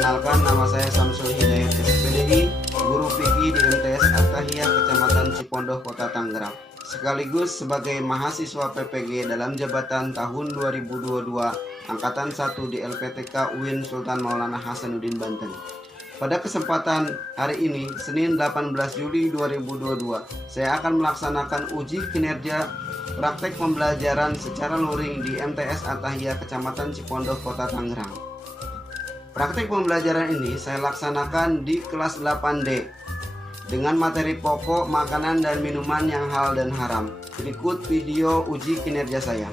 Perkenalkan, nama saya Samsul Hidayat SPDI, guru fikih di MTS At-Tahiyah, Kecamatan Cipondoh, Kota Tangerang. Sekaligus sebagai mahasiswa PPG dalam jabatan tahun 2022, Angkatan 1 di LPTK UIN Sultan Maulana Hasanuddin Banten. Pada kesempatan hari ini, Senin 18 Juli 2022, saya akan melaksanakan uji kinerja praktek pembelajaran secara luring di MTS At-Tahiyah, Kecamatan Cipondoh, Kota Tangerang. Praktek pembelajaran ini saya laksanakan di kelas 8D dengan materi pokok makanan dan minuman yang halal dan haram. Berikut video uji kinerja saya.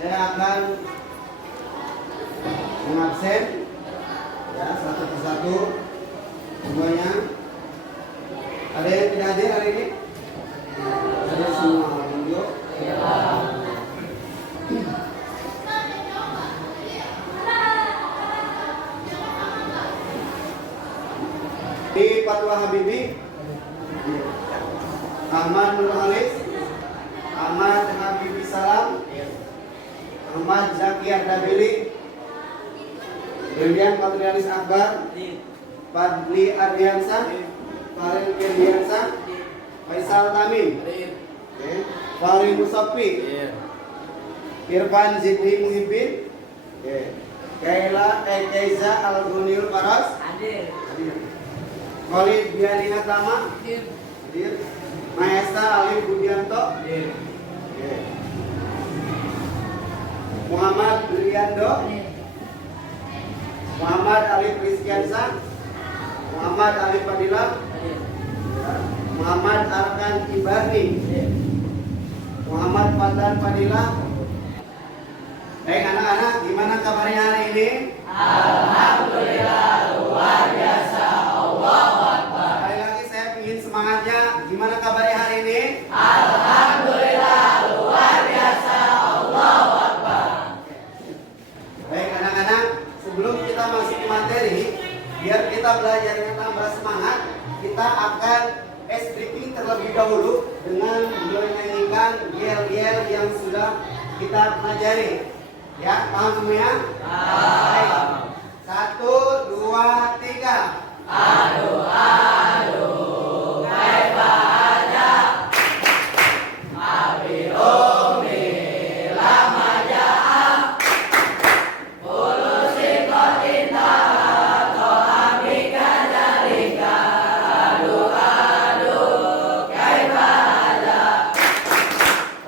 Saya akan mengabsen ya, satu persatu semuanya. Ada yang tidak hadir hari ini? Ada semua menunjuk. Di Fatwa Habibi, Ahmad Nur Halis, Ahmad Habibi Salam, Ahmad Zaki Ardabili, Brilian Patrialis Akbar, Fadli Ardiansah, Farid Kendiansah, Faisal Tamim, Farid Musafi, Irfan Zidni Muhibbin, Kaiza Al-Ghuniul Faras, Khalid Biani Hatama, Mahesa Ali Budianto, Muhammad Riyando, Muhammad Ali Rizkiansa, Muhammad Ali Fadila, Muhammad Arkan Ibarni, Muhammad Fatan Fadila. Baik anak-anak, gimana kabarnya hari ini? Alhamdulillah, luar biasa. Allahu Akbar. Sekali lagi saya ingin semangatnya. Gimana kabarnya hari ini? Alhamdulillah, luar biasa. Allahu Akbar. Baik anak-anak, sebelum kita masuk ke materi, biar kita belajar dengan tambah semangat, kita akan ice breaking terlebih dahulu dengan menyanyikan yel-yel yang sudah kita pelajari. Ya, paham semuanya? Baik. 1, 2, 3. Aduh, aduh, kaifa ada. Abi umi lama ja'a. Ulusi kotinta atau abi kadalika. Aduh, aduh, kaifa ada.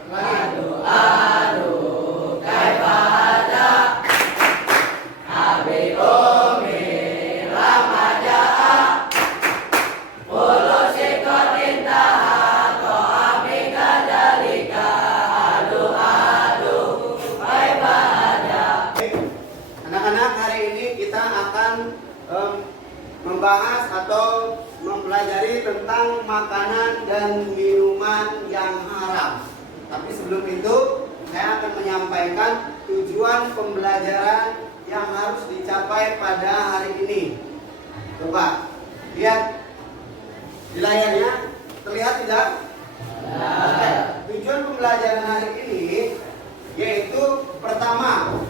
Aduh, aduh, kaifa ada. Abi umi lama ja'a. Ulusi kotinta atau abi kadalika. Aduh, aduh, kaifa ada. Anak-anak, hari ini kita akan membahas atau mempelajari tentang makanan dan minuman yang haram. Tapi sebelum itu, saya akan menyampaikan tujuan pembelajaran yang harus dicapai pada hari ini. Coba lihat di layarnya, terlihat tidak? Oke. Tujuan pembelajaran hari ini yaitu pertama,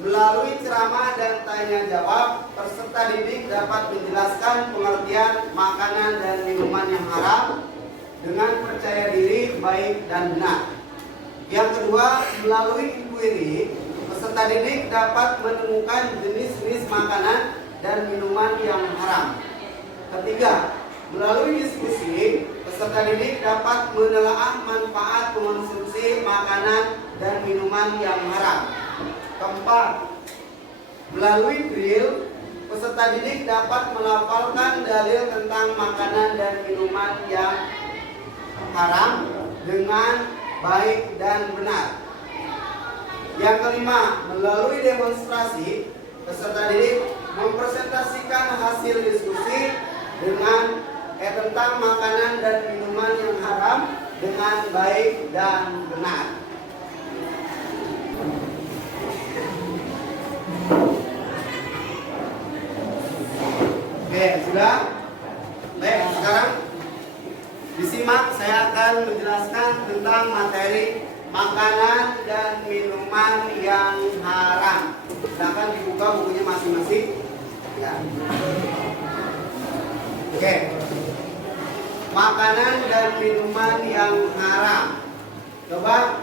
melalui ceramah dan tanya jawab, peserta didik dapat menjelaskan pengertian makanan dan minuman yang haram dengan percaya diri, baik dan benar. Yang kedua, melalui inquiry, peserta didik dapat menemukan jenis-jenis makanan dan minuman yang haram. Ketiga, melalui diskusi, peserta didik dapat menelaah manfaat mengonsumsi makanan dan minuman yang haram. Keempat, melalui drill, peserta didik dapat melafalkan dalil tentang makanan dan minuman yang haram dengan baik dan benar. Yang kelima, melalui demonstrasi, peserta didik mempresentasikan hasil diskusi tentang makanan dan minuman yang haram dengan baik dan benar. Oke, sudah? Baik, sekarang disimak, saya akan menjelaskan tentang materi makanan dan minuman yang haram. Silakan dibuka bukunya masing-masing. Ya. Oke. Makanan dan minuman yang haram. Coba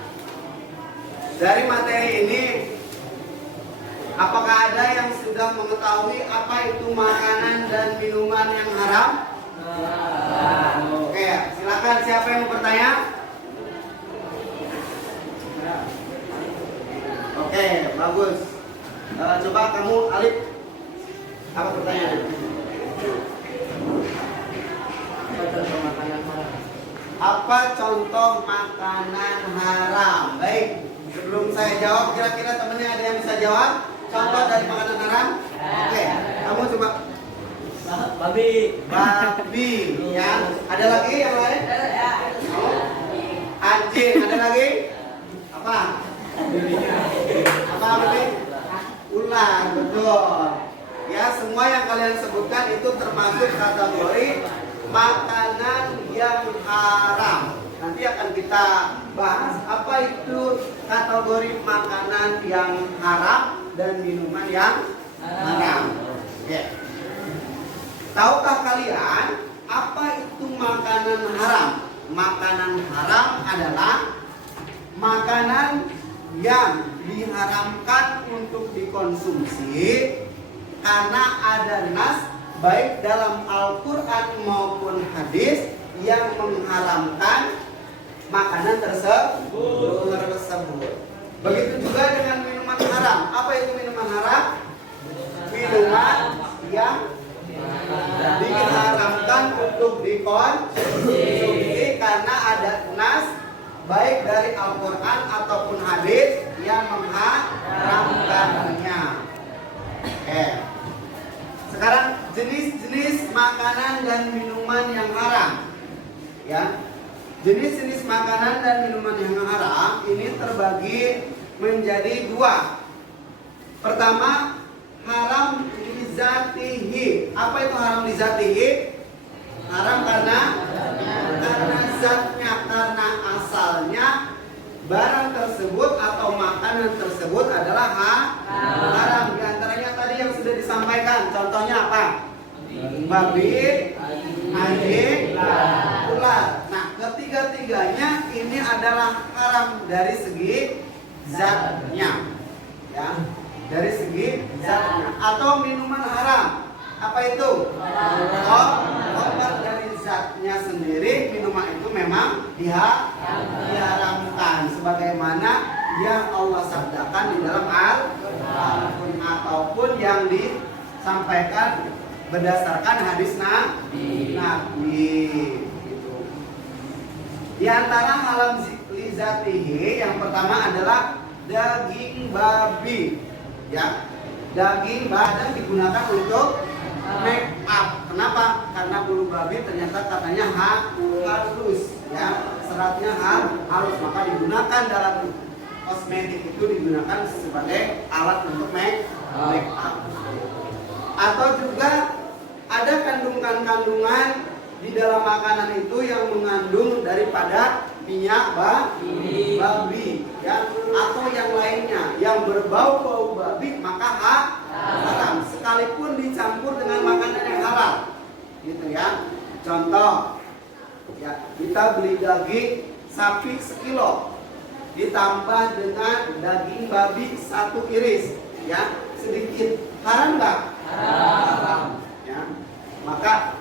dari materi ini, apakah ada yang sudah mengetahui apa itu makanan dan minuman yang haram? Oke, silakan, siapa yang mau bertanya? Oke, bagus. Coba kamu, Alif, apa pertanyaan? Apa contoh makanan haram? Baik, sebelum saya jawab, kira-kira temennya ada yang bisa jawab? Contoh dari makanan haram? Oke, kamu coba. Babi. Babi, ya. Ada lagi yang lain? Anjing, ada lagi? Apa? Apa lagi? Ular, betul. Ya, semua yang kalian sebutkan itu termasuk kategori makanan yang haram. Nanti akan kita bahas apa itu kategori makanan yang haram dan minuman yang haram. Ya. Tahukah kalian apa itu makanan haram? Makanan haram adalah makanan yang diharamkan untuk dikonsumsi karena ada nas baik dalam Al-Quran maupun hadis yang mengharamkan makanan tersebut. Begitu juga dengan minuman haram. Apa itu minuman haram? Minuman yang diharamkan untuk dikonsumsi karena ada nas baik dari Al-Quran ataupun hadis yang mengharamkannya. Sekarang jenis-jenis makanan dan minuman yang haram. Ya, jenis-jenis makanan dan minuman yang haram ini terbagi menjadi dua. Pertama, haram Apa itu haram li zatihi? Haram karena zatnya, karena asalnya barang tersebut atau makanan tersebut adalah haram. Di antaranya tadi yang sudah disampaikan. Contohnya apa? Babi, anjing, ular. Nah, ketiga-tiganya ini adalah haram dari segi zatnya. Ya, dari segi zatnya. Atau minuman haram. Apa itu? Obat dari zatnya sendiri, minuman itu memang diharamkan sebagaimana yang Allah sabdakan di dalam Al-Qur'an ataupun yang disampaikan berdasarkan hadis Nabi gitu. Di antara haram li zatihi yang pertama adalah daging babi. Ya. Daging babi digunakan untuk make up. Kenapa? Karena bulu babi ternyata katanya halus, ya, seratnya halus, maka digunakan dalam kosmetik itu digunakan sebagai alat untuk make up. Atau juga ada kandungan di dalam makanan itu yang mengandung daripada minyak babi, ya, atau yang lainnya yang berbau-bau babi, maka haram sekalipun dicampur dengan makanan yang halal, gitu ya. Contoh, ya, kita beli daging sapi 1 kilo ditambah dengan daging babi 1 iris, ya, sedikit, haram nggak? Haram. Ya, maka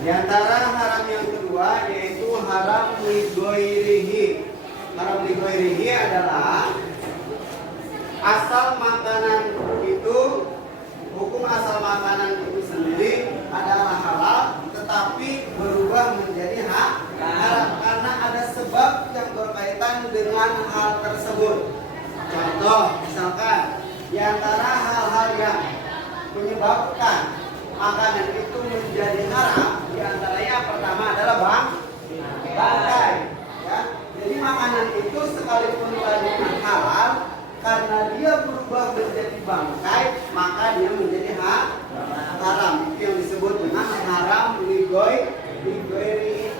di antara haram yang kedua yaitu haram li ghairihi. Haram li ghairihi adalah asal makanan itu, hukum asal makanan itu sendiri adalah halal tetapi berubah menjadi haram karena ada sebab yang berkaitan dengan hal tersebut. Contoh, misalkan di antara hal-hal yang menyebabkan makanan itu menjadi haram, di antaranya pertama adalah bangkai, ya. Jadi makanan itu sekalipun tadinya halal, karena dia berubah menjadi bangkai, maka dia menjadi haram. Itu yang disebut dengan haram ligoi.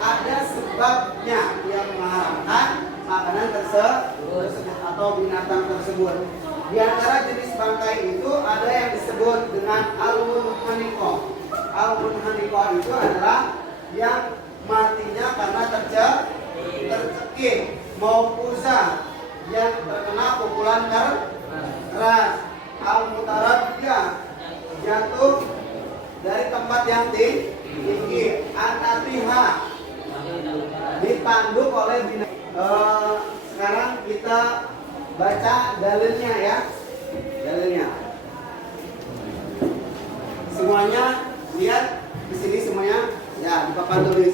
Ada sebabnya yang mengharamkan makanan tersebut atau binatang tersebut. Di antara jenis bangkai itu ada yang disebut dengan al-munhaniqah. Al-munhaniqah itu adalah yang matinya karena tercekik, maupuzah yang terkena pukulan keras. Al-mutaraddiyah jatuh dari tempat yang tinggi. An-natiha ditanduk oleh binatang. Sekarang kita baca dalilnya, ya. Dalilnya. Semuanya lihat di sini semuanya, ya, di papan tulis.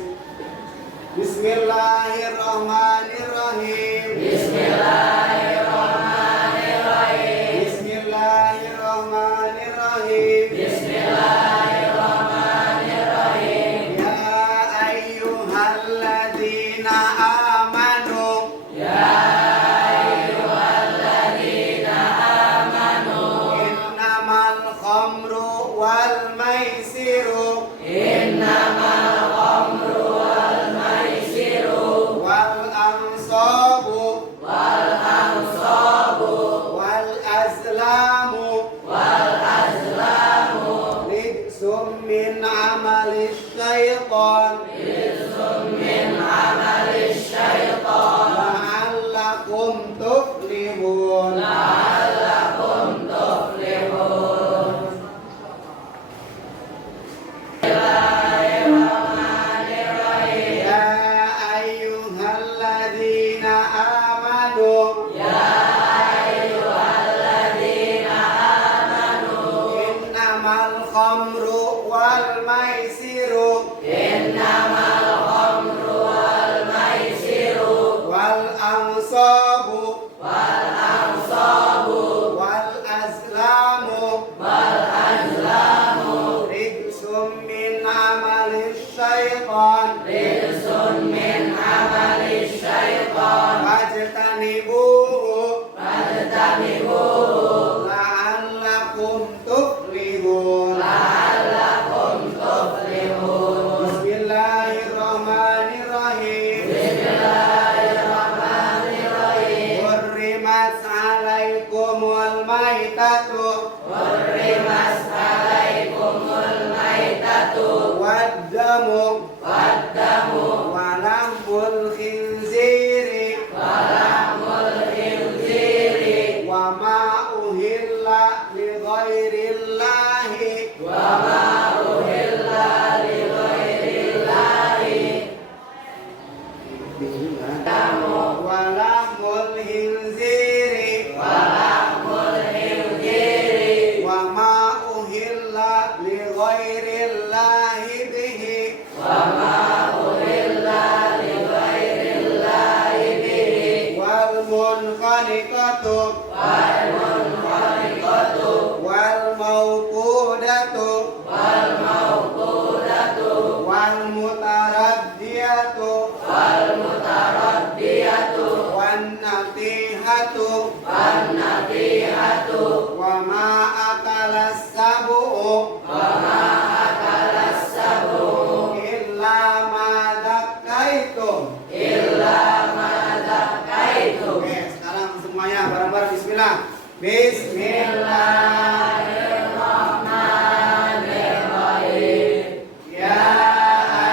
Bismillahirrahmanirrahim. Bismillahirrahmanirrahim. Bismillahirrahmanirrahim. Bismillahirrahmanirrahim. Ya ayyuhalladzina amanu. Ya ayyuhalladzina amanu. Innamal khamru wal maisiru. Innamal khamru wal maisiru. Wal ansabu. Wal ansabu. Wal azlamu. Wal azlamu. Rijsum min amali syaitan. Rijsum min amali syaitan. La'allakum tuflihun. La'allakum tuflihun. Ya ayyuhalladzina amanu. Ya ayyuhalladzina maitatu Hurrimat alaikumul maitatu waddamu Waddamu walahmul khinziri Walahmul khinziri wa ma uhilla li ghairillahi Wa ma uhilla li ghairillahi walahmul khinziri Walahmul khinziri wa ma uhilla li ghairillahi bihi Wa ma uhilla li ghairillahi bihi wal munkhaniqatu Wal munkhaniqatu wal mawqudatu Wal mawqudatu wal mutaraddiyatu Wal mutaraddiyatu wan natihatu Wan natihatu wa ma akalas sabu'u Wa ma akalas sabu illa ma dzakaitum. Illa ma zakaitum Oke, sekarang semuanya bareng-bareng bismillah. Bismillahirrahmanirrahim Ya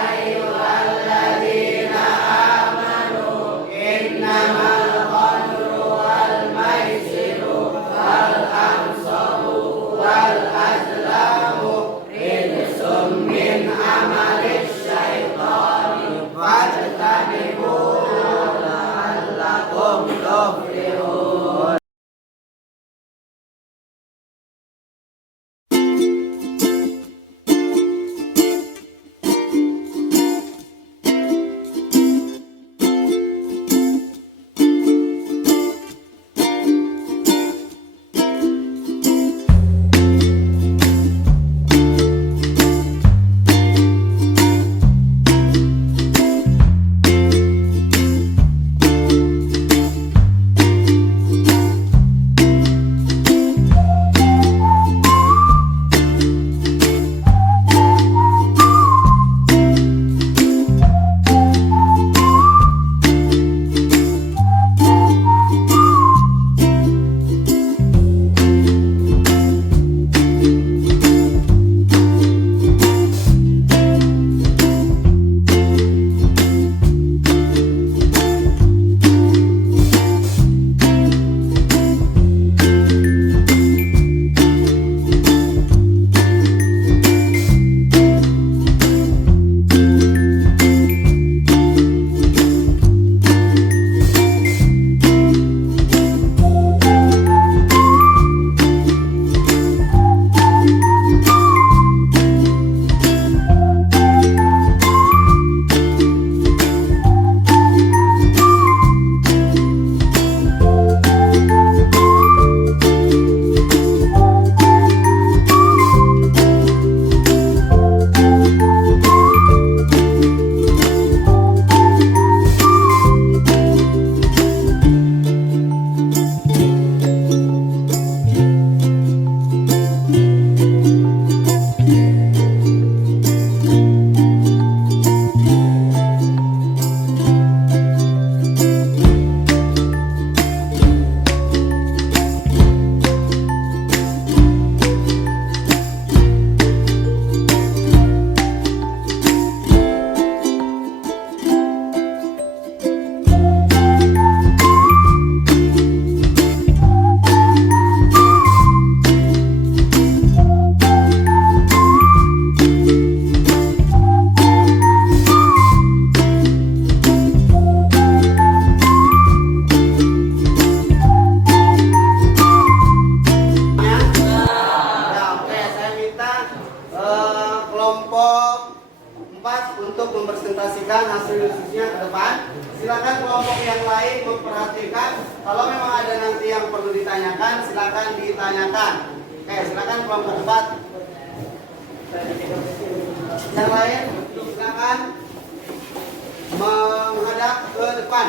ayyuhalladzina amanu innamal khamru wal maisiru wal ansabu wal azlamu rijsum min amalis syaitani fajtanibuhu la'allakum tuflihun. kelompok 4 untuk mempresentasikan hasil diskusinya ke depan. Silakan kelompok yang lain memperhatikan. Kalau memang ada nanti yang perlu ditanyakan, silakan ditanyakan. Oke, silakan kelompok 4. Yang lain silakan menghadap ke depan.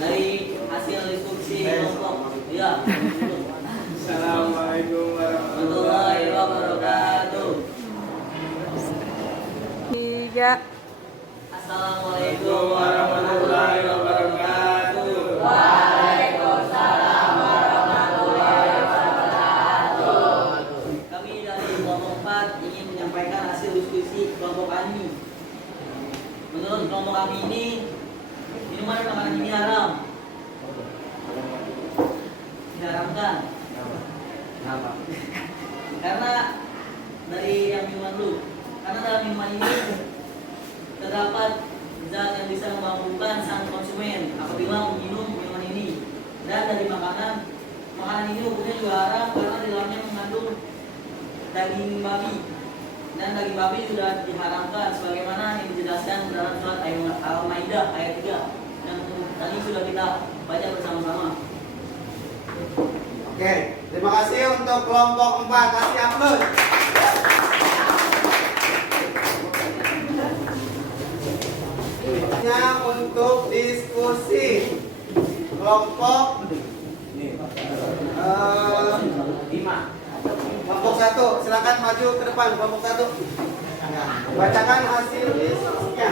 Dari hasil diskusi kelompok, ya. Assalamualaikum warahmatullahi wabarakatuh. 3. Assalamualaikum warahmatullahi wabarakatuh. Kami dari kelompok 4 ingin menyampaikan hasil diskusi kelompok kami. Menurut kelompok kami ini, minuman dan makanan ini haram. Diharamkan. Kenapa? Karena dari yang minuman dulu. Karena dalam minuman ini terdapat zat yang bisa memabukkan sang konsumen apabila meminum minuman ini. Dan dari makanan ini hukumnya juga haram karena di dalamnya mengandung daging babi. Dan daging babi sudah diharamkan sebagaimana yang dijelaskan dalam surat Al-Maidah ayat 3 yang tadi sudah kita baca bersama-sama. Oke, terima kasih untuk kelompok 4. Kasih aplaus. Untuk diskusi kelompok 1, silakan maju ke depan kelompok 1. Bacakan hasil diskusinya.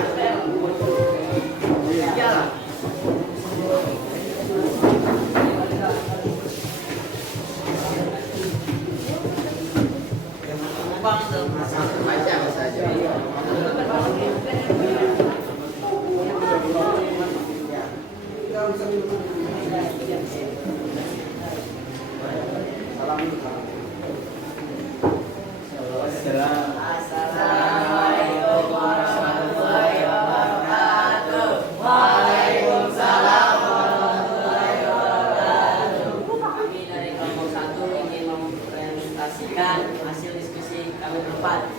Assalamualaikum warahmatullahi wabarakatuh. Waalaikumsalam warahmatullahi wabarakatuh. Kami dari kelompok 1 ingin mempresentasikan hasil diskusi kami berempat.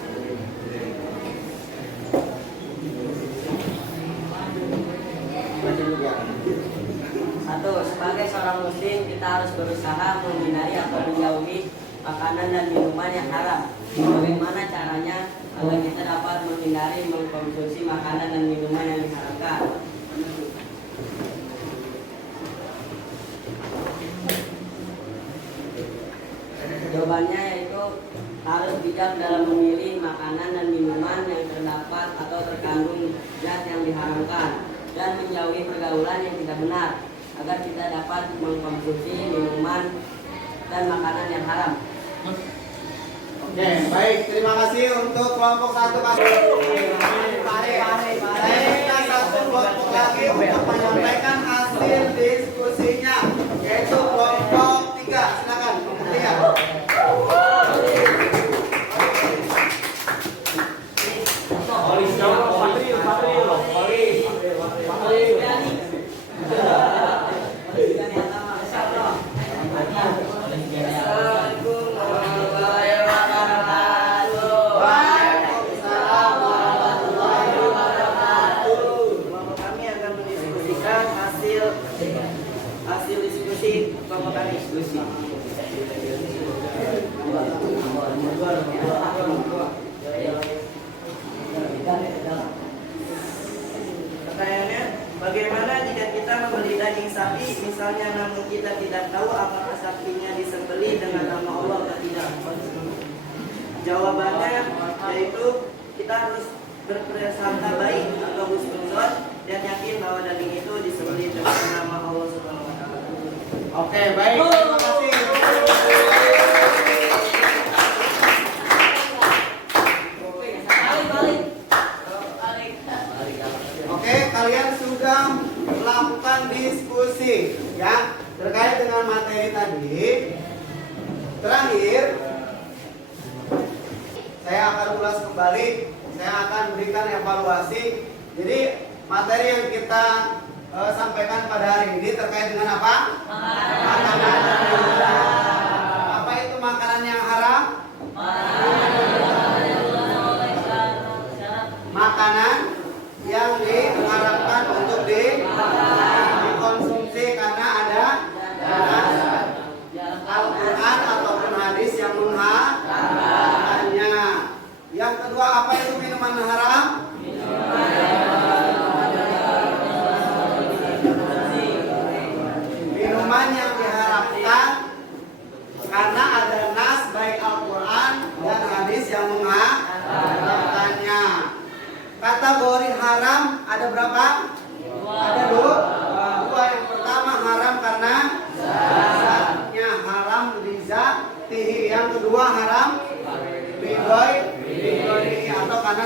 Satu, sebagai seorang muslim kita harus berusaha menghindari atau menjauhi makanan dan minuman yang haram. Bagaimana caranya agar kita dapat menghindari mengkonsumsi makanan dan minuman yang diharamkan? Jawabannya yaitu harus bijak dalam memilih makanan dan minuman yang terdapat atau terkandung zat yang diharamkan dan menjauhi pergaulan yang tidak benar agar kita dapat mengkonsumsi minuman dan makanan yang haram. Oke, baik. Terima kasih untuk kelompok 1. Kita satu kelompok lagi untuk menyampaikan hasil diskusinya, yaitu kelompok 3. Silakan, kelompok 3. Hasil diskusi kelompok kami. Pertanyaannya, bagaimana jika kita membeli daging sapi, misalnya namun kita tidak tahu apakah sapinya disembelih dengan nama Allah atau tidak? Jawabannya yaitu kita harus berprasangka baik atau husnuzon dan yakin bahwa daging itu disembelih dengan nama Allah Subhanahu wa taala. Oke, baik. Terima kasih. Oke, kalian sudah melakukan diskusi ya terkait dengan materi tadi. Terakhir, saya akan ulas kembali. Saya akan berikan evaluasi. Jadi materi yang kita sampaikan pada hari ini terkait dengan apa? Makanan. Apa itu makanan yang haram? Makanan yang diharapkan untuk dikonsumsi karena ada Al-Quran ataupun hadis yang mengharamkannya. Yang kedua, apa itu minuman haram? Minuman yang diharapkan karena ada nas baik Al-Quran dan hadis yang mengharamkannya. Kata kategori haram ada berapa? Ada dua. Yang pertama haram karena zatnya, haram lizatihi. Yang kedua haram bidoi atau karena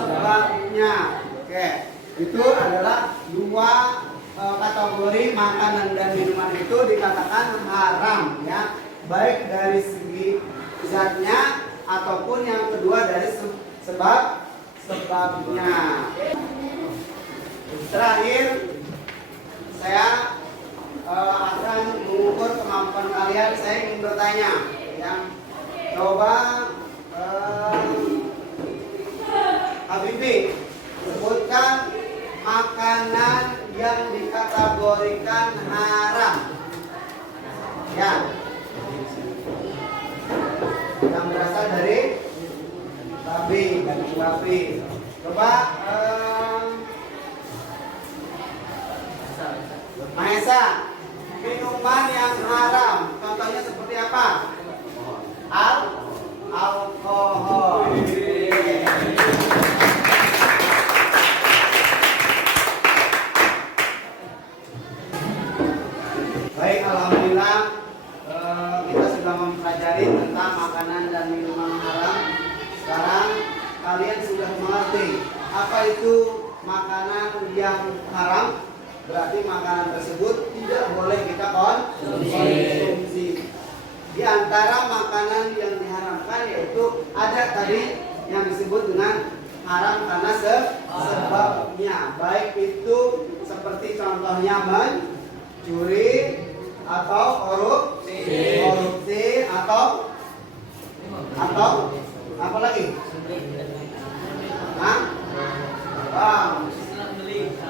sebabnya. Oke, itu adalah dua kategori makanan dan minuman itu dikatakan haram ya, baik dari segi zatnya ataupun yang kedua dari sebabnya. Terakhir saya akan mengukur kemampuan kalian. Saya ingin bertanya ya, coba Habibie sebutkan makanan yang dikategorikan haram ya, yang berasal dari babi dan babi. Coba Mahesa, minuman yang haram contohnya seperti apa? Alkohol. Baik, alhamdulillah kita sudah mempelajari tentang makanan dan minuman haram. Sekarang kalian sudah mengerti apa itu makanan yang haram. Berarti makanan tersebut tidak boleh kita konsumsi. Di antara makanan yang diharamkan yaitu ada tadi yang disebut dengan haram karena sebabnya, baik itu seperti contohnya mencuri atau korupsi atau apa lagi?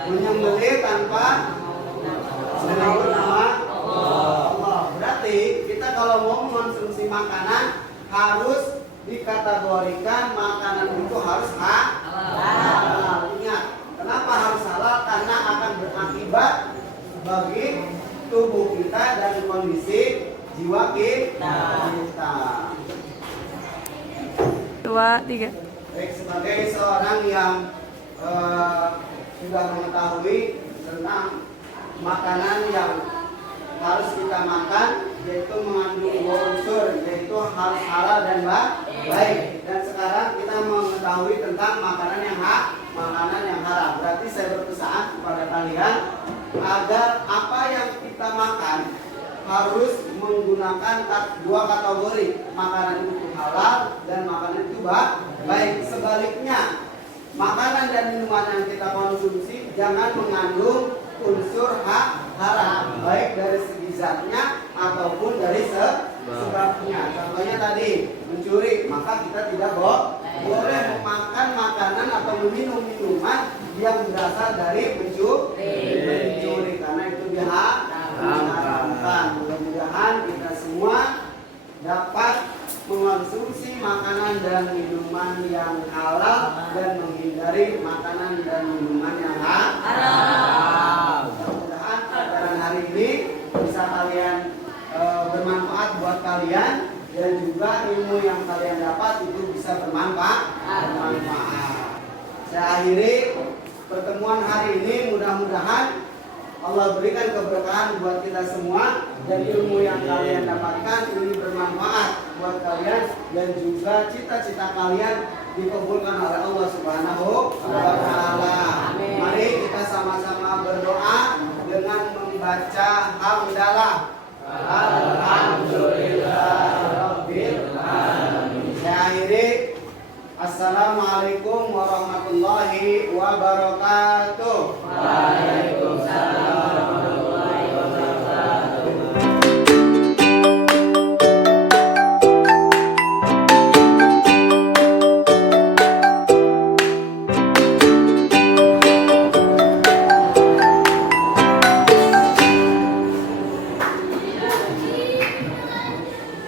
Menyembelih tanpa menyebut nama Allah. Berarti kita kalau mau mengonsumsi makanan harus dikategorikan makanan itu harus halal. Ingat, kenapa harus halal? Karena akan berakibat bagi tubuh kita dan kondisi jiwa kita. 2, 3. Baik, sebagai seorang yang sudah mengetahui tentang makanan yang harus kita makan, yaitu mengandung dua unsur, yaitu harus halal dan baik. Dan sekarang kita mengetahui tentang makanan yang haram. Berarti saya berpesan kepada kalian agar apa yang kita makan harus menggunakan dua kategori, makanan itu halal dan makanan itu baik. Sebaliknya, makanan dan minuman yang kita konsumsi jangan mengandung unsur haram, baik dari segi zatnya ataupun dari sebabnya. Contohnya tadi mencuri, maka kita tidak boleh memakan makanan atau meminum minuman yang berasal dari mencuri karena itu diharamkan. Mudah-mudahan kita semua dapat mengonsumsi makanan dan minuman yang halal dan menghindari makanan dan minuman yang haram. Mudah-mudahan pelajaran hari ini bisa kalian bermanfaat buat kalian dan juga ilmu yang kalian dapat itu bisa bermanfaat. Saya akhiri pertemuan hari ini, mudah-mudahan Allah berikan keberkahan buat kita semua dan ilmu yang kalian dapatkan ini bermanfaat buat kalian dan juga cita-cita kalian dikabulkan oleh Allah Subhanahu wa taala. Mari kita sama-sama berdoa dengan membaca hamdalah. Alhamdulillahirabbil alamin. Saya akhiri. Assalamualaikum warahmatullahi wabarakatuh.